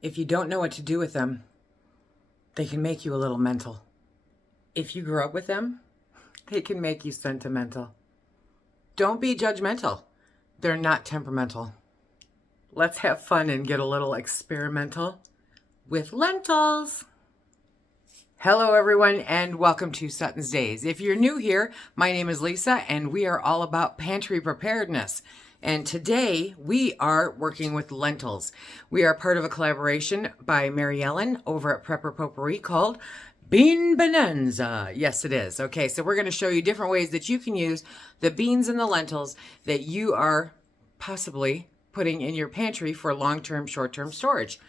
If you don't know what to do with them, they can make you a little mental. If you grew up with them, they can make you sentimental. Don't be judgmental. They're not temperamental. Let's have fun and get a little experimental with lentils. Hello everyone and welcome to SuttonsDaze. If you're new here, my name is Lisa and we are all about pantry preparedness. And today we are working with lentils. We are part of a collaboration by Mary Ellen over at Prepper Potpourri called Bean Bonanza. Yes, it is. Okay, so we're going to show you different ways that you can use the beans and the lentils that you are possibly putting in your pantry for long-term, short-term storage.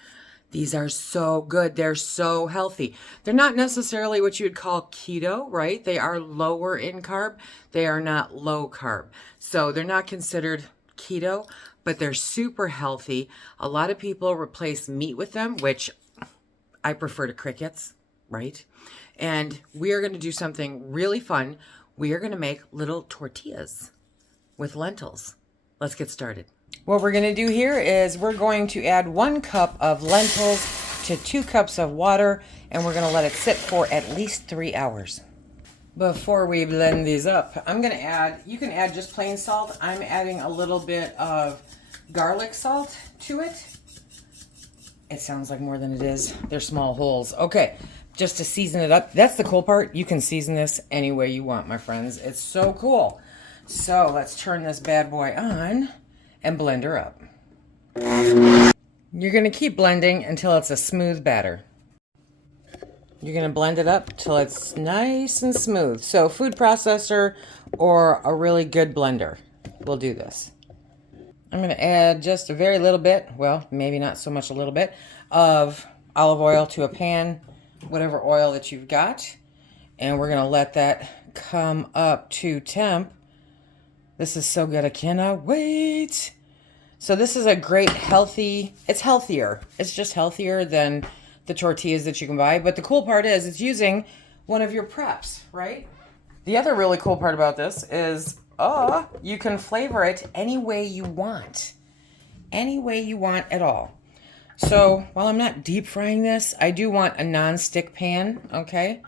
These are so good. They're so healthy. They're not necessarily what you would call keto, right? They are lower in carb. They are not low carb. So they're not considered keto, but they're super healthy. A lot of people replace meat with them, which I prefer to crickets, right? And we are going to do something really fun. We are going to make little tortillas with lentils. Let's get started. What we're going to do here is we're going to add 1 cup of lentils to 2 cups of water, and we're going to let it sit for at least 3 hours. Before we blend these up, I'm going to add, you can add just plain salt. I'm adding a little bit of garlic salt to it. It sounds like more than it is. They're small holes. Okay, just to season it up. That's the cool part. You can season this any way you want, my friends. It's so cool. So let's turn this bad boy on and blend her up. You're going to keep blending until it's a smooth batter. You're going to blend it up till it's nice and smooth. So food processor or a really good blender will do this. I'm going to add just a very little bit, well, maybe not so much a little bit, of olive oil to a pan, whatever oil that you've got. And we're going to let that come up to temp. This is so good. I cannot wait. So this is a great healthy, it's healthier. It's just healthier than the tortillas that you can buy. But the cool part is it's using one of your preps, right? The other really cool part about this is, you can flavor it any way you want. Any way you want at all. So while I'm not deep frying this, I do want a non-stick pan, okay?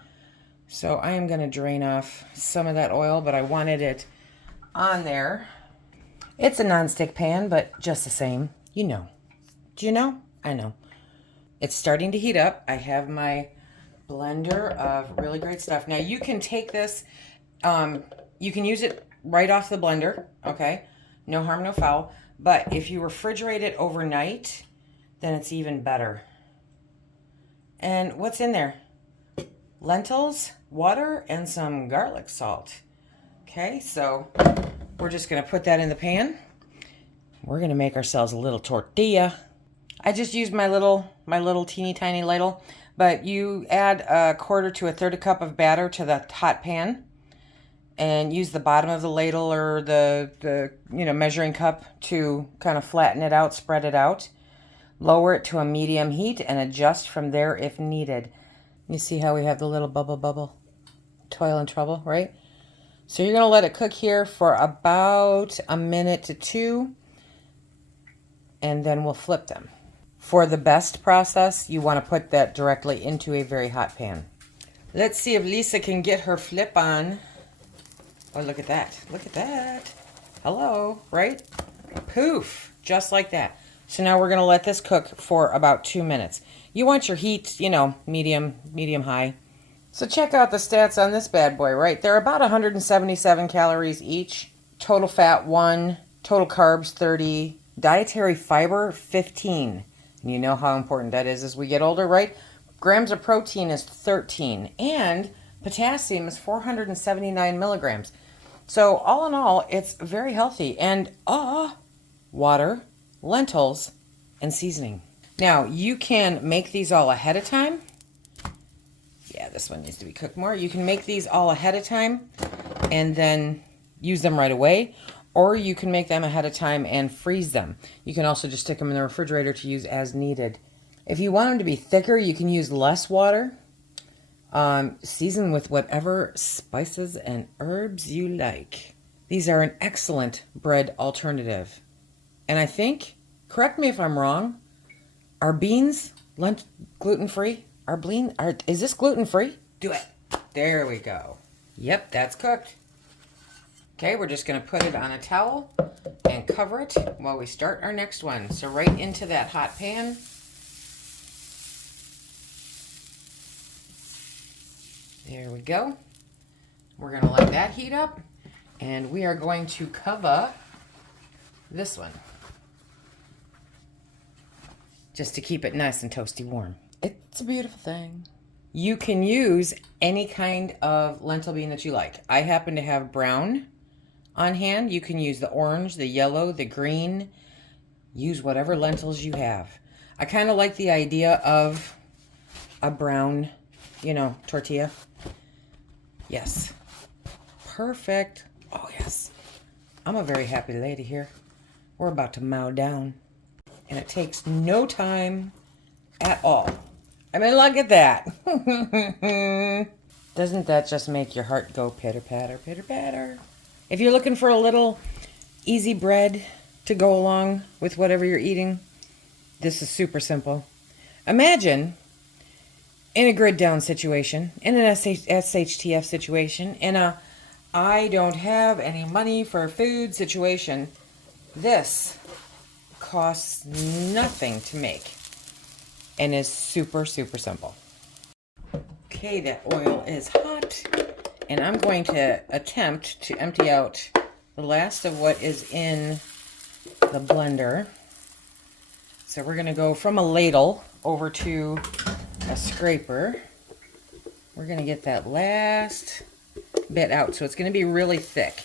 So I am going to drain off some of that oil, but I wanted it on there. It's a non-stick pan, but just the same, you know. Do you know? I know. It's starting to heat up. I have my blender of really great stuff. Now you can take this, you can use it right off the blender, okay? No harm, no foul. But if you refrigerate it overnight, then it's even better. And what's in there? Lentils, water, and some garlic salt. Okay, so we're just gonna put that in the pan. We're gonna make ourselves a little tortilla. I just used my little teeny tiny ladle, but you add 1/4 to 1/3 cup of batter to the hot pan, and use the bottom of the ladle or the measuring cup to kind of flatten it out, spread it out. Lower it to a medium heat and adjust from there if needed. You see how we have the little bubble, toil and trouble, right? So you're going to let it cook here for about 1 minute to 2, and then we'll flip them. For the best process, you want to put that directly into a very hot pan. Let's see if Lisa can get her flip on. Oh, look at that. Look at that. Hello, right? Poof, just like that. So now we're going to let this cook for about 2 minutes. You want your heat, medium high. So check out the stats on this bad boy, right? They're about 177 calories each. Total fat 1, total carbs 30, dietary fiber 15. And you know how important that is as we get older, right? Grams of protein is 13, and potassium is 479 milligrams. So all in all, it's very healthy. And water, lentils, and seasoning. Now, you can make these all ahead of time. Yeah, this one needs to be cooked more. You can make these all ahead of time and then use them right away, or you can make them ahead of time and freeze them. You can also just stick them in the refrigerator to use as needed. If you want them to be thicker, you can use less water. Season with whatever spices and herbs you like. These are an excellent bread alternative. And I think, correct me if I'm wrong, Are beans gluten-free? Is this gluten-free? Do it. There we go. Yep, that's cooked. Okay, we're just going to put it on a towel and cover it while we start our next one. So right into that hot pan. There we go. We're going to let that heat up, and we are going to cover this one just to keep it nice and toasty warm. It's a beautiful thing. You can use any kind of lentil bean that you like. I happen to have brown on hand. You can use the orange, the yellow, the green. Use whatever lentils you have. I kind of like the idea of a brown, tortilla. Yes. Perfect. Oh, yes. I'm a very happy lady here. We're about to mow down. And it takes no time at all. I mean, look at that. Doesn't that just make your heart go pitter-patter, pitter-patter? If you're looking for a little easy bread to go along with whatever you're eating, this is super simple. Imagine in a grid down situation, in an SHTF situation, in a I don't have any money for food situation, this costs nothing to make and is super, super simple. Okay, that oil is hot, and I'm going to attempt to empty out the last of what is in the blender. So we're going to go from a ladle over to a scraper. We're going to get that last bit out, so it's going to be really thick.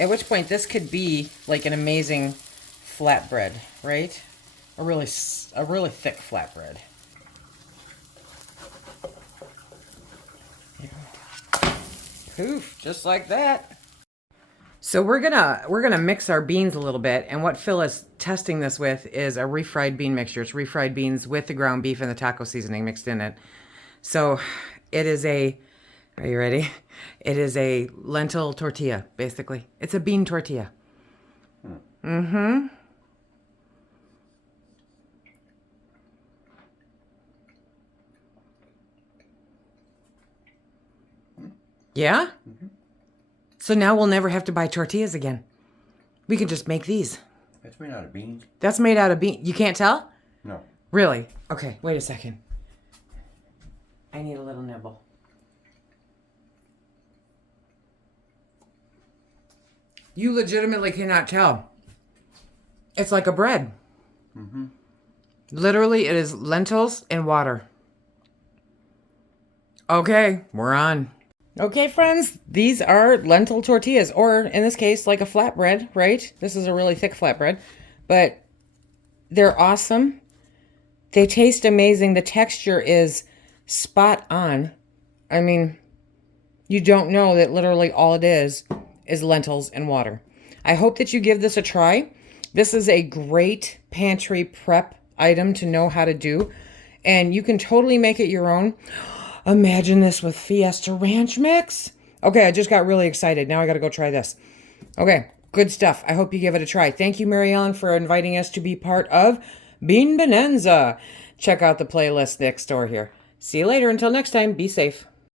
At which point this could be like an amazing flatbread, right? A really thick flatbread. Poof, just like that. So we're gonna mix our beans a little bit, and what Phil is testing this with is a refried bean mixture. It's refried beans with the ground beef and the taco seasoning mixed in it. So it is are you ready? It is a lentil tortilla, basically. It's a bean tortilla. Mm-hmm. Yeah? Mm-hmm. So now we'll never have to buy tortillas again. We can just make these. That's made out of beans. That's made out of beans. You can't tell? No. Really? Okay, wait a second. I need a little nibble. You legitimately cannot tell. It's like a bread. Mm-hmm. Literally, it is lentils and water. Okay, we're on. Okay, friends, these are lentil tortillas, or in this case, like a flatbread, right? This is a really thick flatbread, but they're awesome. They taste amazing. The texture is spot on. I mean, you don't know that literally all it is lentils and water. I hope that you give this a try. This is a great pantry prep item to know how to do, and you can totally make it your own. Imagine this with Fiesta Ranch mix. Okay, I just got really excited. Now I got to go try this. Okay, good stuff. I hope you give it a try. Thank you, Mary Ellen, for inviting us to be part of Bean Bonanza. Check out the playlist next door here. See you later. Until next time, be safe.